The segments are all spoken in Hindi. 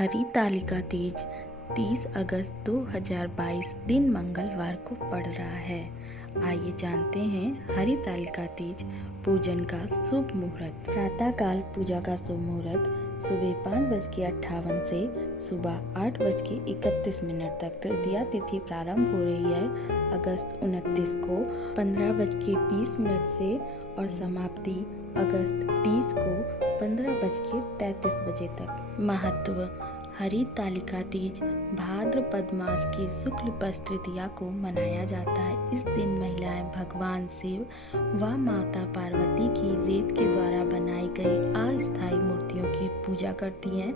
हरितालिका तीज 30 अगस्त 2022 दिन मंगलवार को पड़ रहा है। आइए जानते हैं हरितालिका तीज पूजन का शुभ मुहूर्त। प्रातःकाल पूजा का शुभ मुहूर्त सुबह 5:58 से सुबह 8:31 तक। तृतीया तिथि प्रारंभ हो रही है अगस्त 29 को 15:20 से और समाप्ति अगस्त 30 को 15:33 तक। महत्व: हरितालिका तीज भाद्रपद मास की शुक्ल पक्ष तृतीया को मनाया जाता है। इस दिन महिलाएं भगवान शिव व माता पार्वती की रेत के द्वारा बनाई गई अस्थायी मूर्तियों की पूजा करती हैं।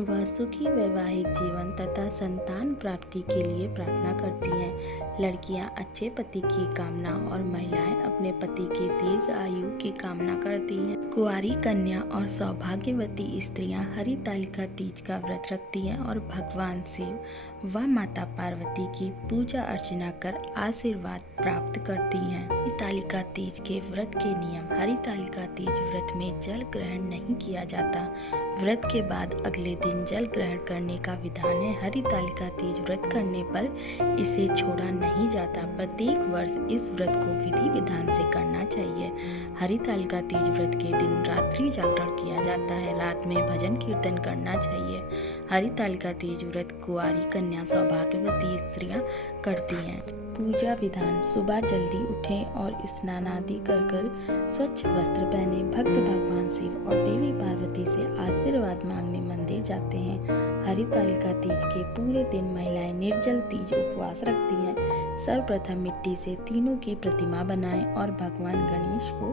वह सुखी वैवाहिक जीवन तथा संतान प्राप्ति के लिए प्रार्थना करती हैं। लड़कियां अच्छे पति की कामना और महिलाएं अपने पति के दीर्घ आयु की कामना करती हैं। कुंवारी कन्या और सौभाग्यवती स्त्रियां हरितालिका तीज का व्रत रखती हैं और भगवान शिव व माता पार्वती की पूजा अर्चना कर आशीर्वाद प्राप्त करती हैं। हरितालिका तीज के व्रत के नियम: हरितालिका तीज व्रत में जल ग्रहण नहीं किया जाता। व्रत के बाद अगले दिन जल ग्रहण करने का विधान है। हरितालिका तीज व्रत करने पर इसे छोड़ा नहीं जाता। प्रत्येक वर्ष इस व्रत को विधि विधान से करना चाहिए। हरितालिका तीज व्रत के दिन रात्रि जागरण किया जाता है। रात में भजन कीर्तन करना चाहिए। हरितालिका तीज व्रत कुंवारी कन्या सौभाग्यवती स्त्रियां करती हैं। पूजा विधान: सुबह जल्दी उठें और स्नान आदि कर स्वच्छ वस्त्र पहने भक्त भगवान शिव और देवी पार्वती से आशीर्वाद मांगने मंदिर जाते हैं। हरितालिका तीज के पूरे दिन महिलाएं निर्जल तीज उपवास रखती हैं। सर्वप्रथम मिट्टी से तीनों की प्रतिमा बनाएं और भगवान गणेश को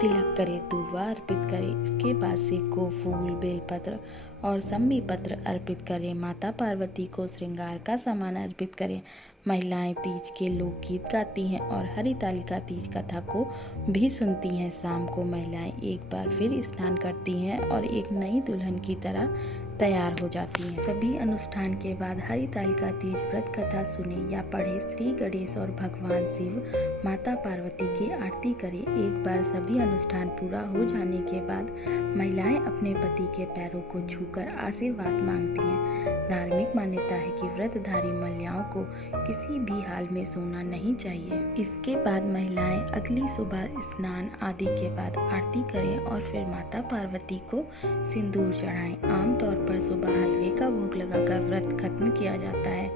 तिलक करें, दूर्वा अर्पित करें। इसके बाद शिव को फूल, बेलपत्र और सम्मी पत्र अर्पित करें। माता पार्वती को श्रृंगार का सामान अर्पित करें। महिलाएं तीज के लोकगीत गाती हैं और हरितालिका तीज कथा को भी सुनती हैं। शाम को महिलाएं एक बार फिर स्नान करती हैं और एक नई दुल्हन की तरह तैयार हो जाती हैं। सभी अनुष्ठान के बाद हरितालिका तीज व्रत कथा सुने या पढ़े। श्री गणेश और भगवान शिव माता पार्वती की आरती करें। एक बार सभी अनुष्ठान पूरा हो जाने के बाद महिलाएं अपने पति के पैरों को छूकर आशीर्वाद मांगती हैं। धार्मिक मान्यता है कि व्रतधारी महिलाओं को किसी भी हाल में सोना नहीं चाहिए। इसके बाद महिलाएं अगली सुबह स्नान आदि के बाद आरती करें और फिर माता पार्वती को सिंदूर चढ़ाएं। आमतौर पर सुबह हलवे का भोग लगाकर व्रत खत्म किया जाता है।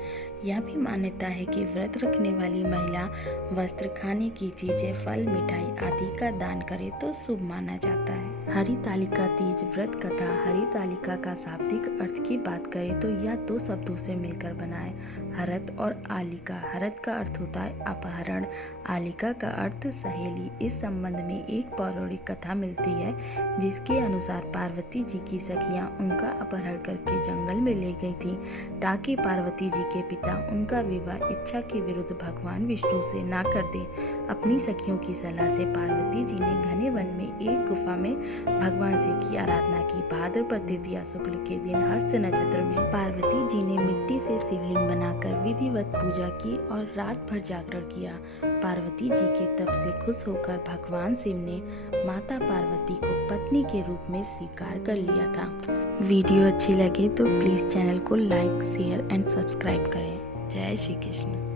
यह भी मान्यता है कि व्रत रखने वाली महिला वस्त्र, खाने की चीजें, फल, मिठाई आदि का दान करे तो शुभ माना जाता है। हरितालिका तीज व्रत कथा: हरितालिका का शाब्दिक अर्थ की बात करें तो यह दो शब्दों से मिलकर बना है, हरत और आलिका। हरत का अर्थ होता है अपहरण, आलिका का अर्थ सहेली। इस संबंध में एक पौराणिक कथा मिलती है जिसके अनुसार पार्वती जी की सखियां उनका अपहरण करके जंगल में ले गई थी ताकि पार्वती जी के पिता उनका विवाह इच्छा के विरुद्ध भगवान विष्णु से ना कर दे। अपनी सखियों की सलाह से पार्वती जी ने घने वन में एक गुफा में भगवान शिव की आराधना की। भाद्रपद द्वितीया शुक्ल के दिन हस्त नक्षत्र में पार्वती जी ने मिट्टी से शिवलिंग बनाकर विधिवत पूजा की और रात भर जागरण किया। पार्वती जी के तप से खुश होकर भगवान शिव ने माता पार्वती को पत्नी के रूप में स्वीकार कर लिया था। वीडियो अच्छी लगे तो प्लीज चैनल को लाइक, शेयर एंड सब्सक्राइब करें। जय श्री कृष्ण।